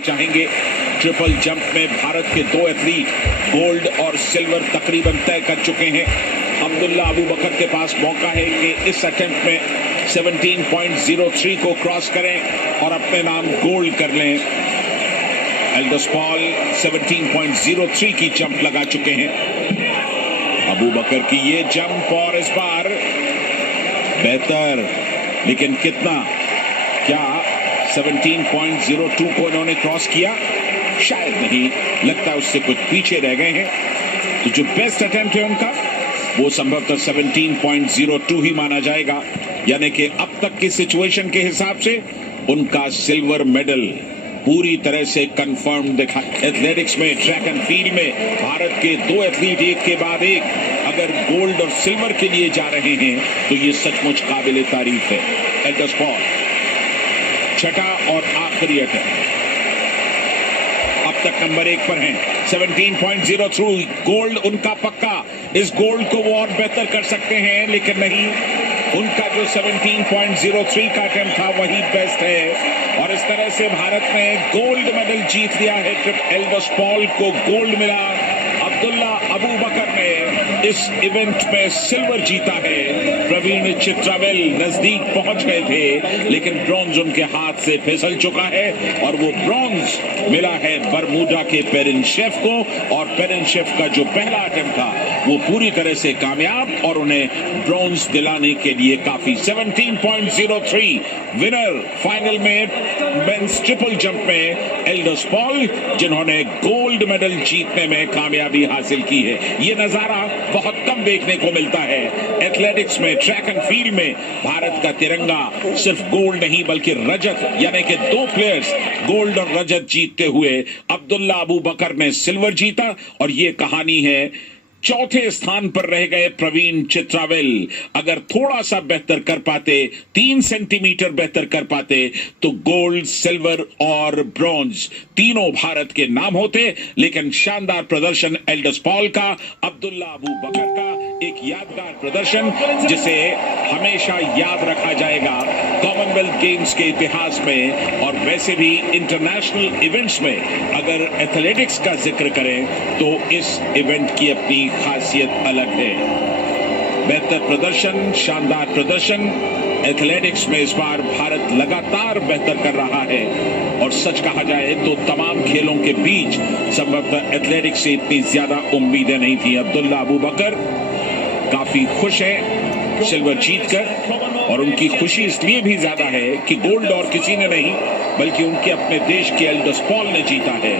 चाहेंगे। Triple jump में भारत के दो एथलीट गोल्ड और सिल्वर तकरीबन तय कर चुके हैं। अब्दुल्ला अबू बकर के पास मौका है कि इस अटेम्प्ट में 17.03 को क्रॉस करें और अपने नाम गोल्ड कर लें। एल्डोस पॉल 17.03 की जंप लगा चुके हैं। अबू बकर की ये जंप और इस बार बेहतर, लेकिन कितना, क्या 17.02 को इन्होंने क्रॉस किया? शायद नहीं, लगता है उससे कुछ पीछे रह गए हैं। तो जो बेस्ट अटेम्प्ट है उनका वो संभवतः 17.02 ही माना जाएगा, यानी कि अब तक की सिचुएशन के हिसाब से उनका सिल्वर मेडल पूरी तरह से कंफर्म दिखा। एथलेटिक्स में, ट्रैक एंड फील्ड में भारत के दो एथलीट एक के बाद एक अगर गोल्ड और सिल्वर के लिए जा रहे हैं तो ये सचमुच काबिल तारीफ है। एल्डोस पॉल छठा और आखिरी अटेम्प्ट, अब तक नंबर 1 पर हैं। 17.03 गोल्ड उनका पक्का। इस गोल्ड को वो और बेहतर कर सकते हैं, लेकिन नहीं, उनका जो 17.03 का अटेम्प्ट था वही बेस्ट है। और इस तरह से भारत ने गोल्ड मेडल जीत लिया है। एल्डोस पॉल को गोल्ड मिला, अब्दुल्ला अबू बकर ने इस इवेंट में सिल्वर जीता है। प्रवीण चित्रावेल नजदीक पहुंच गए थे, लेकिन ब्रॉन्ज उनके हाथ से फिसल चुका है और वो ब्रॉन्ज मिला है बरमूडा के पेरेंशेफ को। और पेरेंशेफ का जो पहला अटेम्प्ट था वो पूरी तरह से कामयाब और उन्हें ब्रॉन्ज दिलाने के लिए काफी। 17.03 विनर फाइनल में मेंस ट्रिपल जंप में एल्डोस पॉल, जिन्होंने गोल्ड मेडल जीतने में कामयाबी हासिल की है। ये नजारा बहुत कम देखने को मिलता है। एथलेटिक्स में, ट्रैक एंड फील्ड में भारत का तिरंगा सिर्फ गोल्ड नहीं बल्कि रजत, यानी कि दो प्लेयर्स गोल्ड और रजत जीतते हुए अब्दुल्ला अबू बकर ने सिल्वर जीता। और ये कहानी है, चौथे स्थान पर रह गए प्रवीण चित्रावेल। अगर थोड़ा सा बेहतर कर पाते, 3 सेंटीमीटर बेहतर कर पाते, तो गोल्ड, सिल्वर और ब्रॉन्ज तीनों भारत के नाम होते। लेकिन शानदार प्रदर्शन एल्डोस पॉल का, अब्दुल्ला अबू बकर का, एक यादगार प्रदर्शन जिसे हमेशा याद रखा जाएगा कॉमनवेल्थ गेम्स के इतिहास में। और वैसे भी इंटरनेशनल इवेंट्स में अगर एथलेटिक्स का जिक्र करें तो इस इवेंट की अपनी खासियत अलग है। बेहतर प्रदर्शन, शानदार प्रदर्शन। एथलेटिक्स में इस बार भारत लगातार बेहतर कर रहा है। और सच कहा जाए तो तमाम खेलों के बीच संभवतः एथलेटिक्स से इतनी ज्यादा उम्मीदें नहीं थी। अब्दुल्ला अबू बकर काफी खुश है सिल्वर जीतकर, और उनकी खुशी इसलिए भी ज्यादा है कि गोल्ड और किसी ने नहीं बल्कि उनके अपने देश के एल्डोस पॉल ने जीता है।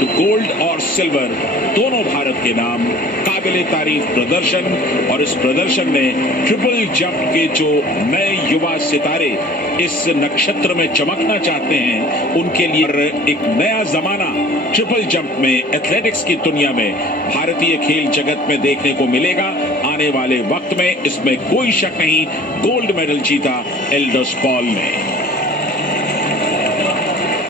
तो गोल्ड और सिल्वर दोनों भारत के नाम, काबिल तारीफ प्रदर्शन। और इस प्रदर्शन ने ट्रिपल जंप के जो नए युवा सितारे इस नक्षत्र में चमकना चाहते हैं उनके लिए एक नया जमाना ट्रिपल जंप में, एथलेटिक्स की दुनिया में भारतीय खेल जगत में देखने को मिलेगा आने वाले वक्त में। इसमें कोई शक नहीं, गोल्ड मेडल जीता एल्डोस पॉल ने।